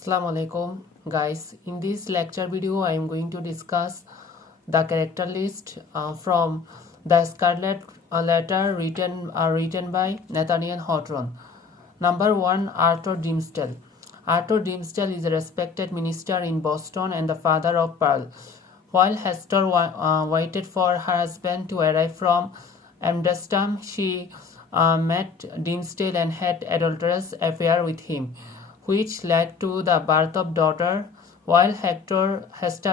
Assalamu alaikum guys. In this lecture video I am going to discuss the character list from the Scarlet Letter written by Nathaniel Hawthorne. Number 1, Arthur Dimmesdale. Arthur Dimmesdale is a respected minister in Boston and the father of Pearl. While Hester waited for her husband to arrive from Amsterdam, she met Dimmesdale and had adulterous affair with him, which led to the birth of daughter. While Hester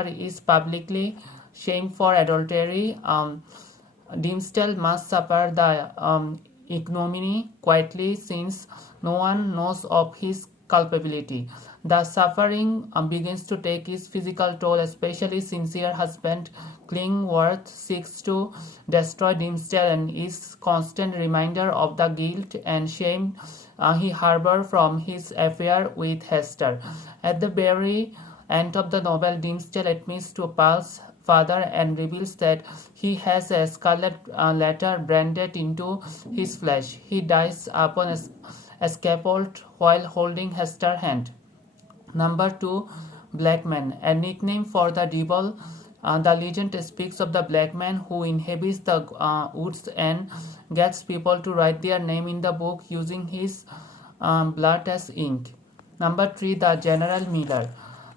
is publicly shamed for adultery, Dimmesdale must suffer the ignominy quietly, since no one knows of his culpability. The suffering begins to take its physical toll, especially since her husband Klingworth seeks to destroy Dimmesdale and is constant reminder of the guilt and shame he harbored from his affair with Hester. At the very end of the novel, Dimmesdale admits to Pearl's father and reveals that he has a scarlet letter branded into his flesh. He dies upon a scaffold while holding Hester's hand. Number 2, Black Man, a nickname for the devil. The legend speaks of the black man who inhabits the woods and gets people to write their name in the book using his blood as ink. Number 3, the General Miller,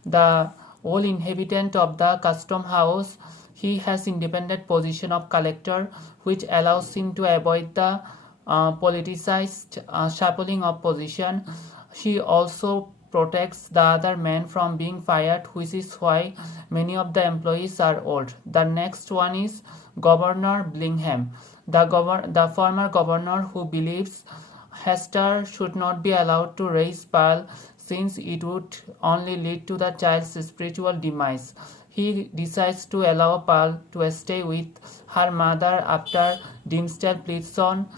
the old inhabitant of the custom house. He has independent position of collector, which allows him to avoid the politicized shuffling of position. He also protects the other men from being fired, which is why many of the employees are old. The next one is Governor Bingham, the former governor who believes Hester should not be allowed to raise Pearl, since it would only lead to the child's spiritual demise. He decides to allow Pearl to stay with her mother after Dimmesdale pleads on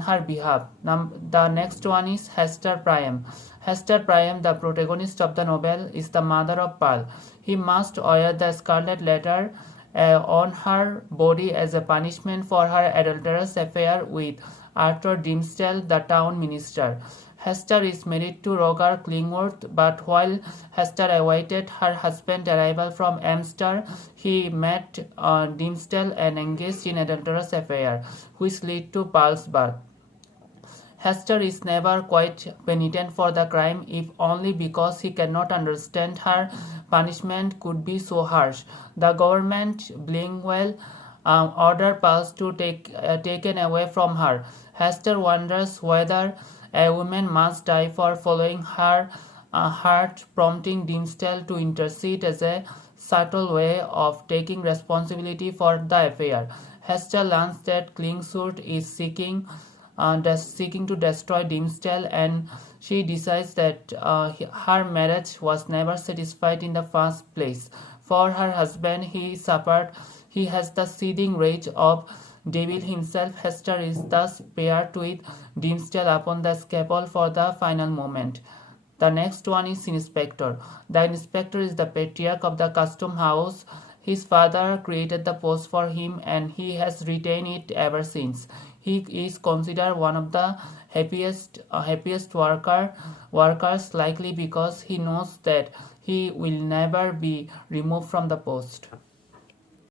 her behalf. The next one is Hester Priam. Hester Priam, the protagonist of the novel, is the mother of Pearl. He must wear the scarlet letter on her body as a punishment for her adulterous affair with Arthur Dimmesdale, the town minister. Hester is married to Roger Klingworth, but while Hester awaited her husband's arrival from Amsterdam, he met Dimmesdale and engaged in adulterous affair, which led to Pearl's birth. Hester is never quite penitent for the crime, if only because he cannot understand her punishment could be so harsh. The government, Blingwell, ordered Pearl to taken away from her. Hester wonders whether a woman must die for following her heart, prompting Dimmesdale to intercede as a subtle way of taking responsibility for the affair. Hester learns that Klingworth is seeking to destroy Dimmesdale, and she decides that her marriage was never satisfied in the first place. For her husband, he has the seething rage of devil himself. Hester is thus paired with Dimmesdale upon the scaffold for the final moment. The next one is Inspector. The inspector is the patriarch of the custom house. His father created the post for him, and he has retained it ever since. He is considered one of the happiest workers, likely because he knows that he will never be removed from the post.